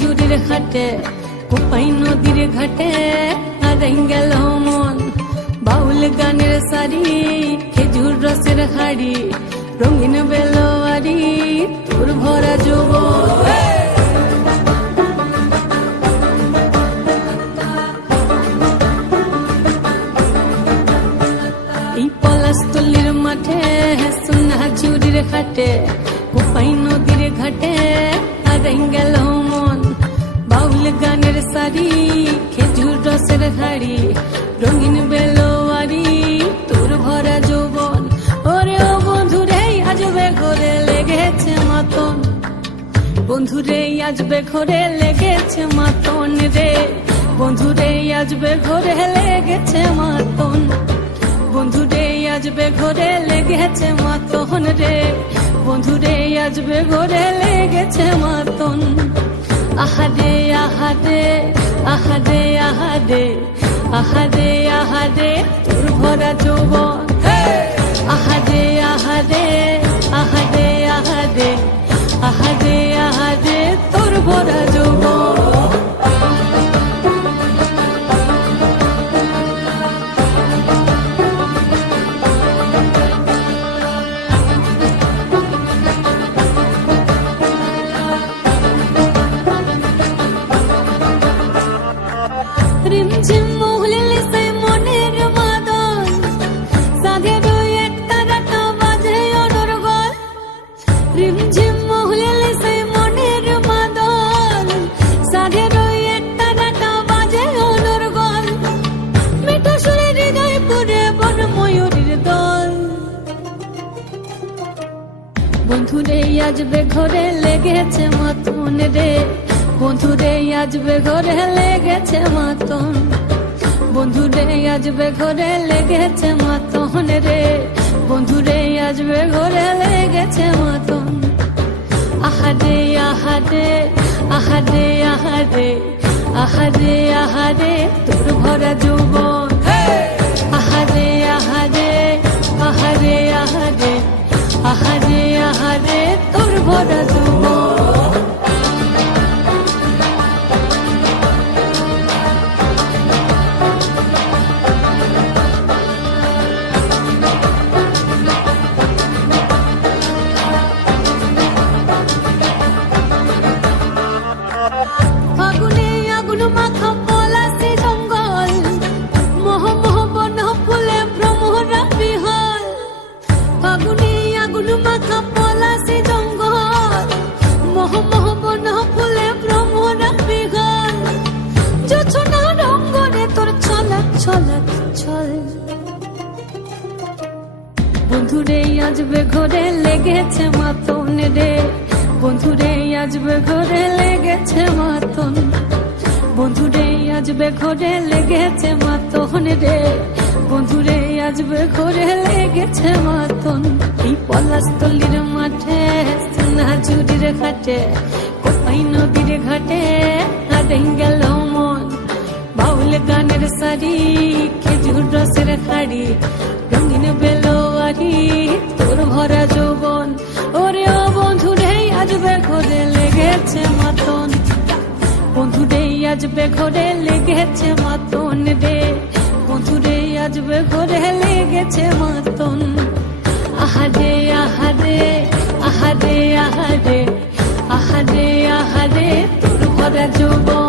ঝুড়ির ঘাটে, কোপাই নদীর ঘাটে গেল মন বাউল গানের সারি, খেজুর রসের হাড়ি, রঙিন বেলোয়ারি, তোর ভরা যৌবন এই পলাশতলির মাঠে সোনা চুরির ঘাটে, কোপাই নদীর ঘাটে আর গেল মন গানের সারি, খেজুর রসের হাড়ি, রঙিন বেলোয়ারি, তোর ভরা যৌবন। ওরে ও বন্ধুরে আজবে ঘরে লেগেছে মাতন। বন্ধুরে আজবে ঘরে লেগেছে মাতন রে। বন্ধুরে আজবে ঘরে লেগেছে মাতন। বন্ধুরে আজবে ঘরে লেগেছে মাতন রে। বন্ধুরে আজবে ঘরে লেগেছে মাতন। আহারে আহাদে আহাদে আহাদে আহাদে আহারে বন্ধুরে আজবে ঘরে লেগেছে মাতন রে। বন্ধুরে আজবে ঘরে লেগেছে মাতন। বন্ধুরে আজবে ঘরে লেগেছে মাতন রে। বন্ধুরে আজবে ঘরে লেগেছে মাতন। আহারে আহারে আহারে আহারে আহারে আহারে তোর ভরা যৌবন বন্ধুরে আজবে ঘরে লেগেছে মাতন রে বন্ধুরে আজবে ঘরে লেগেছে মাতন বন্ধুরে আজবে ঘরে লেগেছে মাতন রে বন্ধুরে আজবে ঘরে লেগেছে মাতন এই পলাশতলির মাঠে, সোনা চুরির ঘাটে কোপাই নদীর ঘাটে, হারিয়ে গেল মন। বাউল গানের সারি, খেজুর রসের খাড়ি রঙিন বেলোয়ারি তোর ভরা যৌবন, ওরে ও বন্ধু রে আজবে ঘরে লেগেছে মাতন। বন্ধু রে আজবে ঘরে লেগেছে মাতন রে। বন্ধু রে আজবে ঘরে লেগেছে মাতন। আহারে আহারে আহারে আহারে আহারে আহারে তোর ভরা যৌবন।